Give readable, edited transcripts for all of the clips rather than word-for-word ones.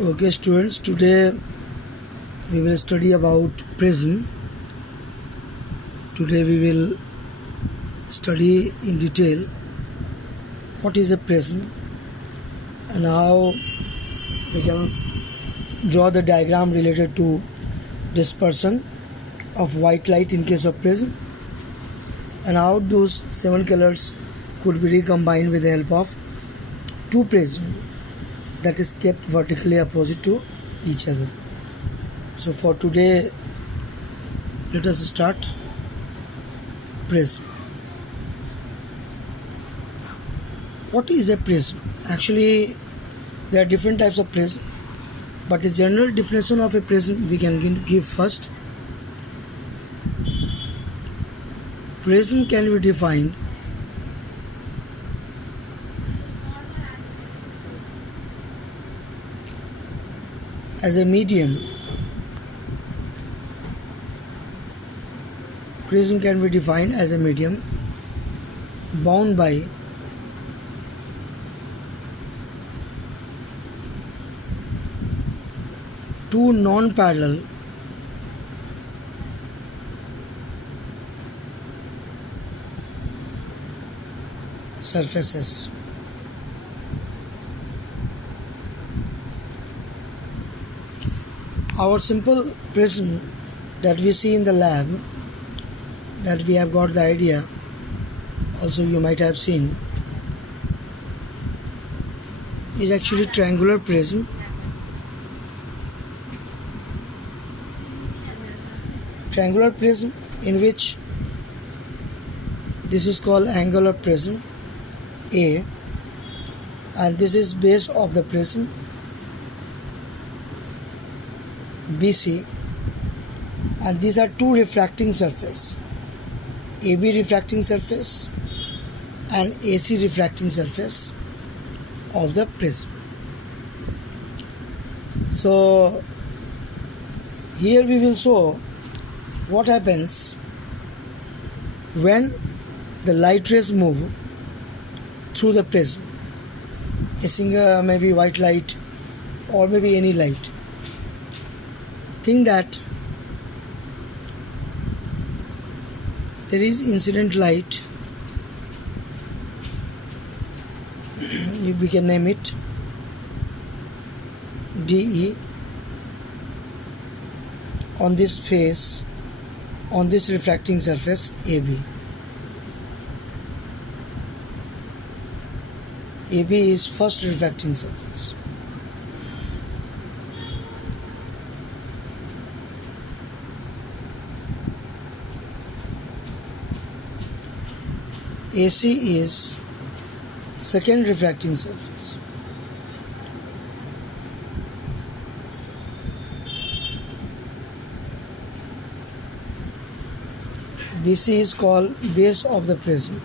Okay students, today we will study about prism. Today we will study in detail what is a prism and how we can draw the diagram related to dispersion of white light in case of prism, and how those 7 colors could be recombined with the help of 2 prisms that is kept vertically opposite to each other. So for today, let us start prism. What is a prism? Actually, there are different types of prism, but the general definition of a prism we can give first. Prism can be defined as a medium. Prism can be defined as a medium bound by two non-parallel surfaces. Our simple prism that we see in the lab, that we have got the idea, also you might have seen, is actually triangular prism. Triangular prism in which this is called angle of prism A, and this is base of the prism BC, and these are two refracting surface, AB refracting surface and AC refracting surface of the prism. So here we will show what happens when the light rays move through the prism, a single maybe white light or maybe any light. Think that there is incident light, we can name it DE, on this face, on this refracting surface AB. AB is first refracting surface. AC is second refracting surface. BC is called base of the prism.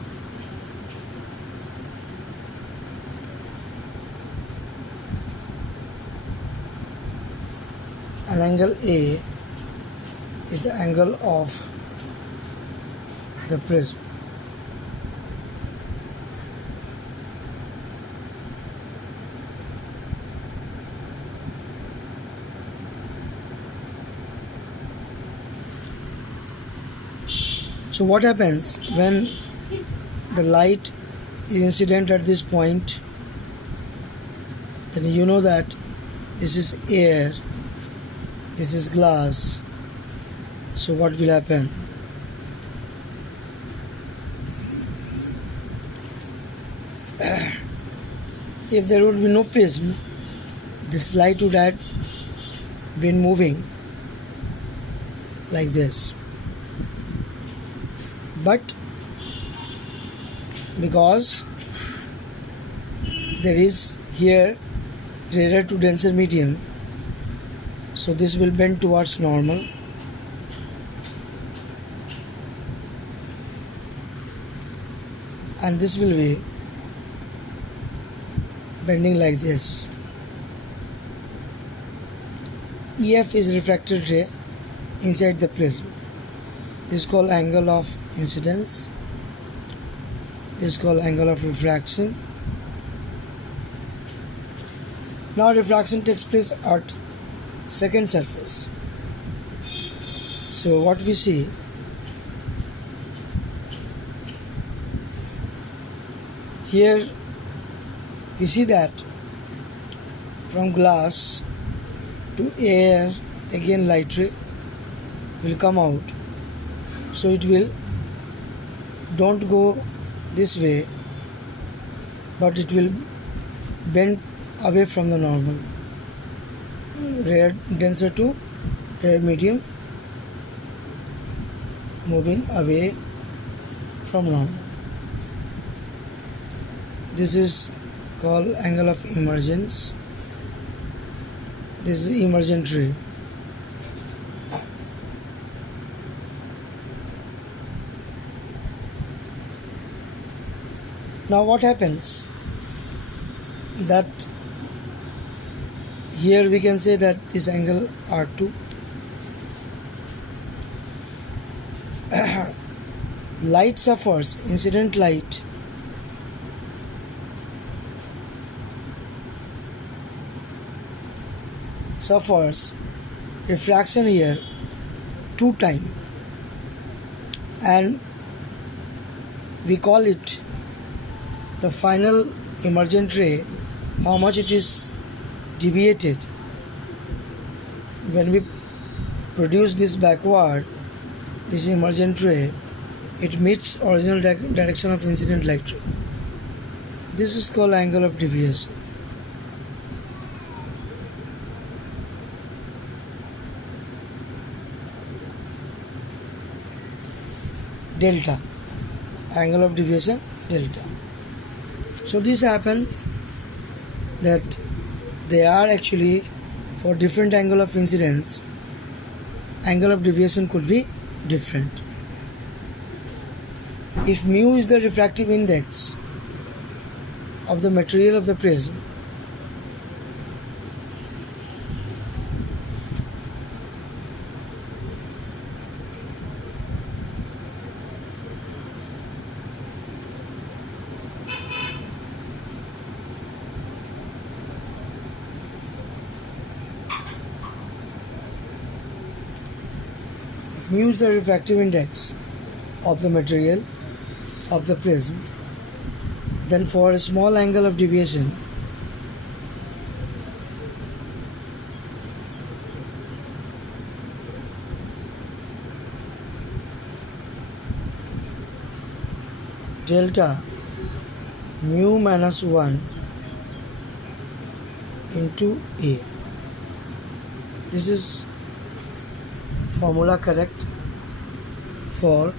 And angle A is the angle of the prism. So what happens when the light is incident at this point? Then you know that this is air, this is glass. So what will happen? If there would be no prism, this light would have been moving like this. But because there is here rarer to denser medium, so this will bend towards normal, and this will be bending like this. EF is refracted ray inside the prism. This is called angle of incidence. This is called angle of refraction. Now refraction takes place at second surface. So what we see, here we see that from glass to air, again light ray will come out. So it will don't go this way, but it will bend away from the normal. Rare denser to rare medium, moving away from normal. This is called angle of emergence. This is emergent ray. Now what happens? That here we can say that this angle R2. Light suffers, incident light suffers refraction here 2 times, and we call it the final emergent ray, how much it is deviated. When we produce this backward, this emergent ray, it meets original direction of incident light ray. This is called angle of deviation. Delta, angle of deviation delta. So this happened that they are actually for different angle of incidence, angle of deviation could be different. If mu is the refractive index of the material of the prism, mu is the refractive index of the material of the prism, then for a small angle of deviation, delta mu minus 1 into A. This is formula correct for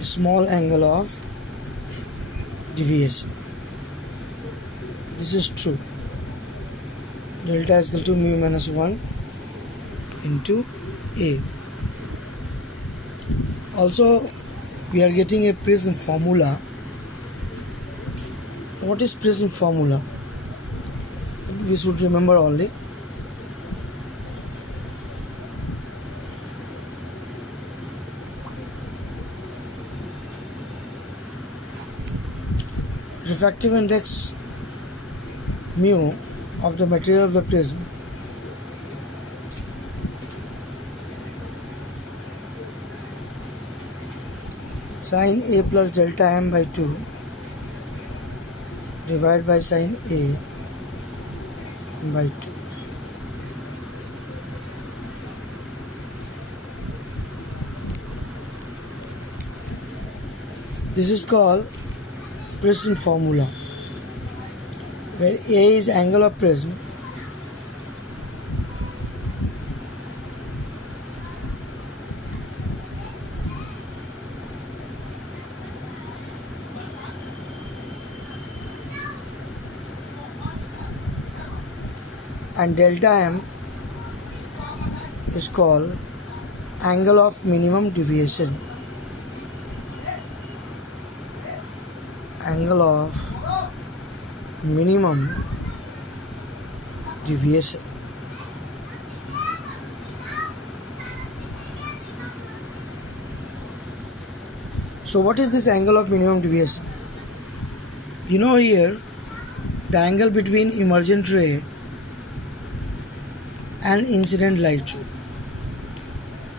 small angle of deviation. This is true. Delta is equal to mu minus 1 into A. Also, we are getting a prism formula. What is prism formula? We should remember only. Refractive index mu of the material of the prism sin A plus delta m by 2 divided by sin A by 2. This is called Prism formula, where A is angle of prism, and delta m is called angle of minimum deviation. Angle of minimum deviation. So what is this angle of minimum deviation? You know, here the angle between emergent ray and incident light ray.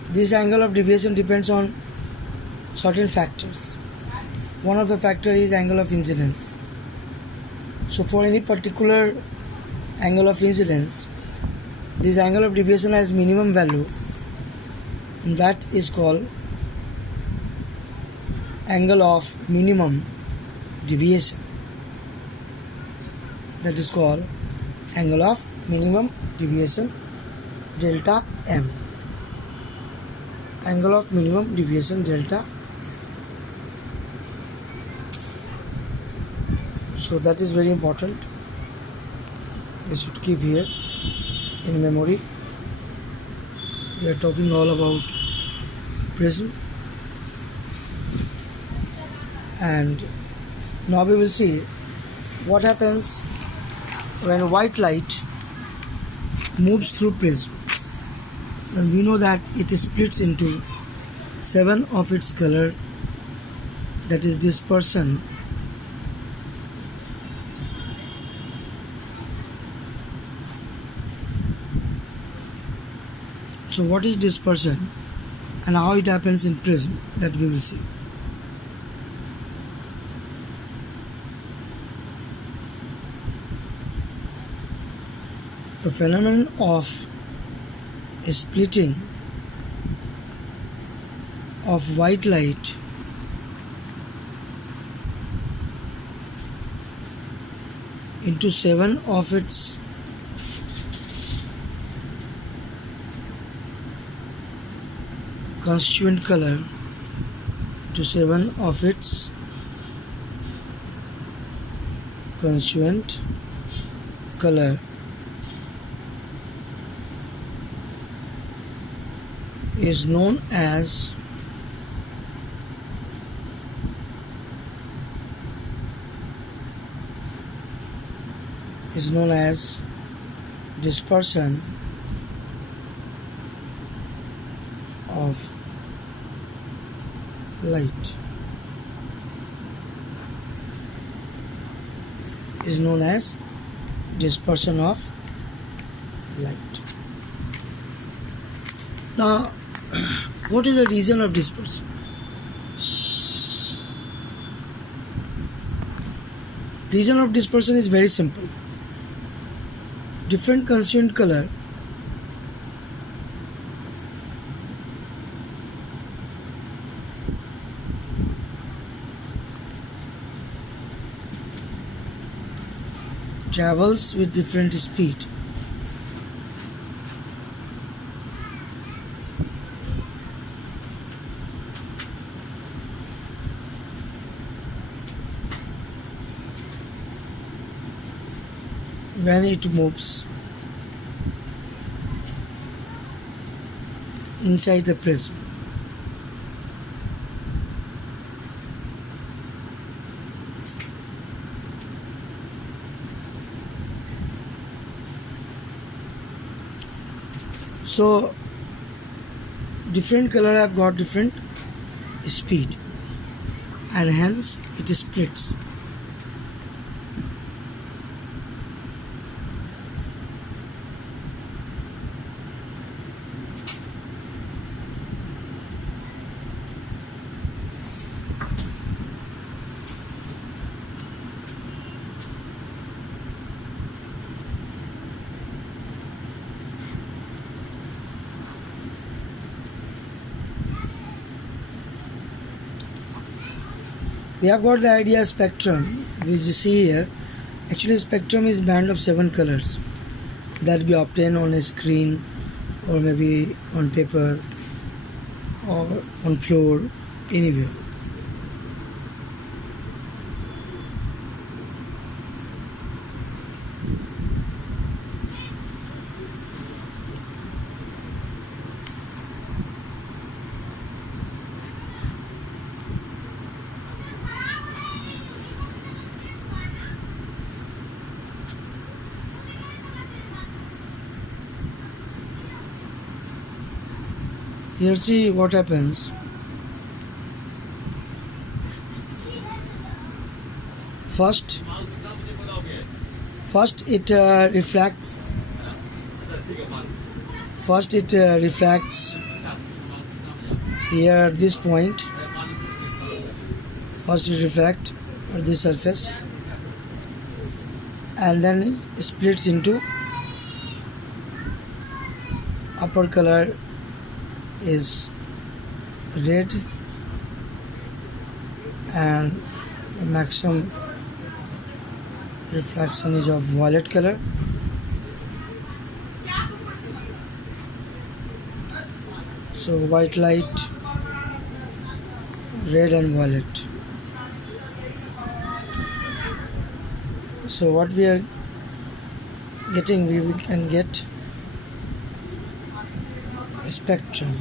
This angle of deviation depends on certain factors. One of the factors is angle of incidence. So for any particular angle of incidence, this angle of deviation has minimum value, and that is called angle of minimum deviation. That is called angle of minimum deviation, delta m. Angle of minimum deviation, delta m. So that is very important. You should keep here in memory. We are talking all about prism, and now we will see what happens when white light moves through prism. Then we know that it splits into 7 of its color, that is dispersion. So what is dispersion and how it happens in prism, that we will see. The phenomenon of splitting of white light into 7 of its constituent color, to 7 of its constituent color is known as dispersion of light. Is known as dispersion of light. Now, what is the reason of dispersion? Reason of dispersion is very simple. Different constituent color travels with different speed. When it moves inside the prism. So different color have got different speed, and hence it splits. We have got the idea spectrum, which you see here. Actually, spectrum is band of 7 colors that we obtain on a screen, or maybe on paper, or on floor, anywhere. Here see what happens. First it reflects First it refracts here at this point. First it refracts at this surface and then it splits into upper color is red and the maximum refraction is of violet color. So white light, red and violet. So what we are getting, we can get a spectrum.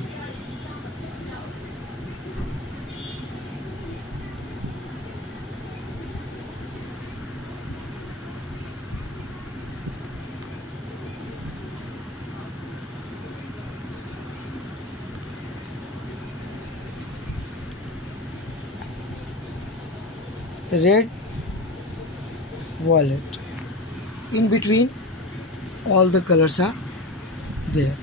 Red, violet. In between, all the colors are there.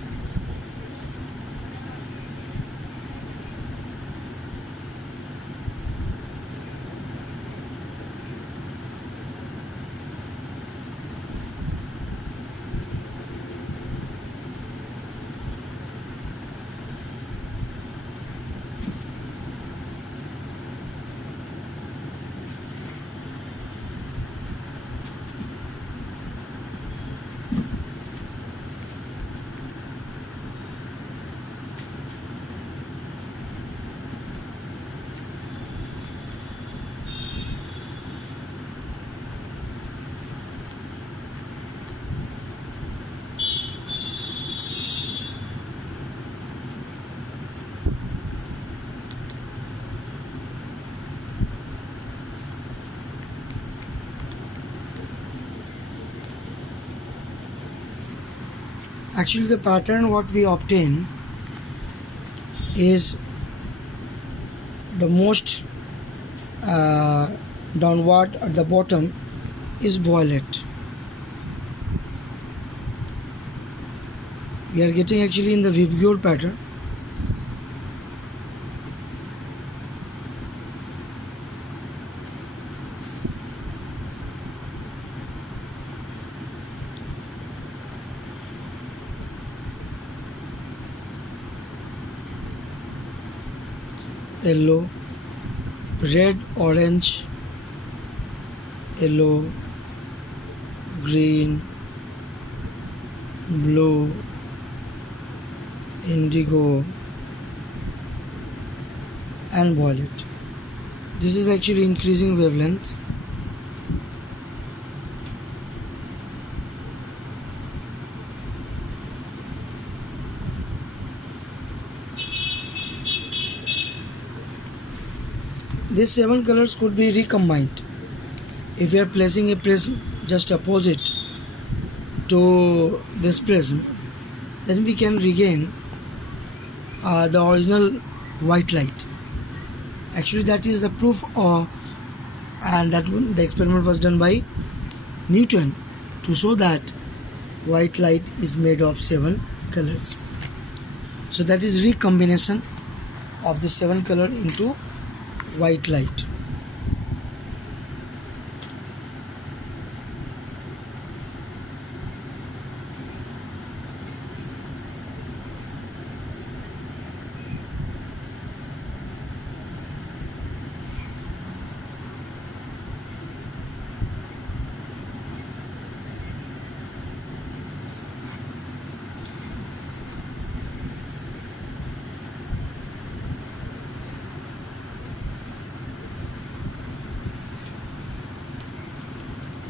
Actually, the pattern what we obtain is the most downward at the bottom is violet. We are getting actually in the Vibgyor pattern. Yellow, red, orange, yellow, green, blue, indigo and violet. This is actually increasing wavelength. These 7 colors could be recombined. If we are placing a prism just opposite to this prism, then we can regain the original white light. Actually, that is the proof of, and that the experiment was done by Newton to show that white light is made of 7 colors. So that is recombination of the 7 color into white light.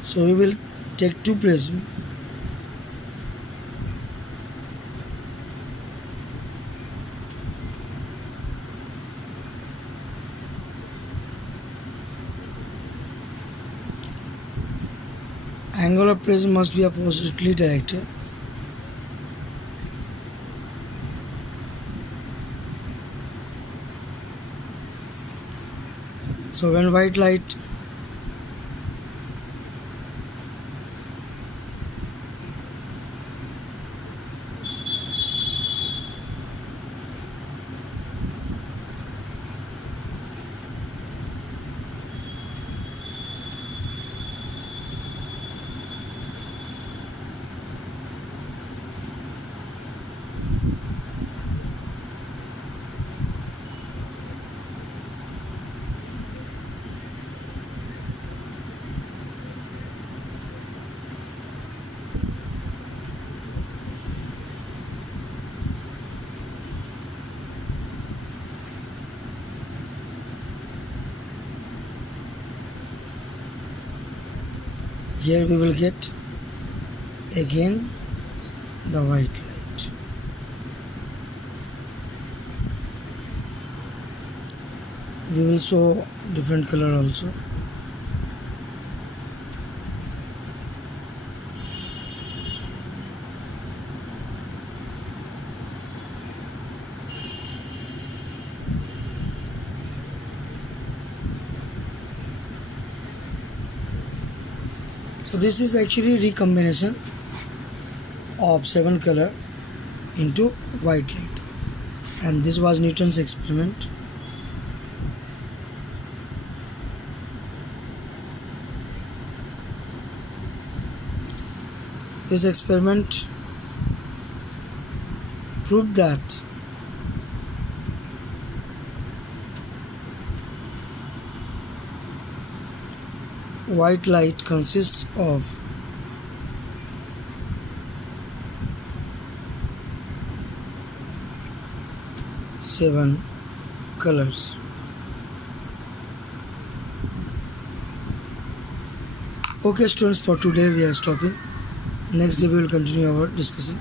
So we will take 2 prisms. Angle of prism must be oppositely directed. So when white light Here we will get again the white light. We will show different color also. So this is actually recombination of 7 color into white light, and this was Newton's experiment. This experiment proved that white light consists of seven colors. Okay students, for today we are stopping. Next day we will continue our discussion.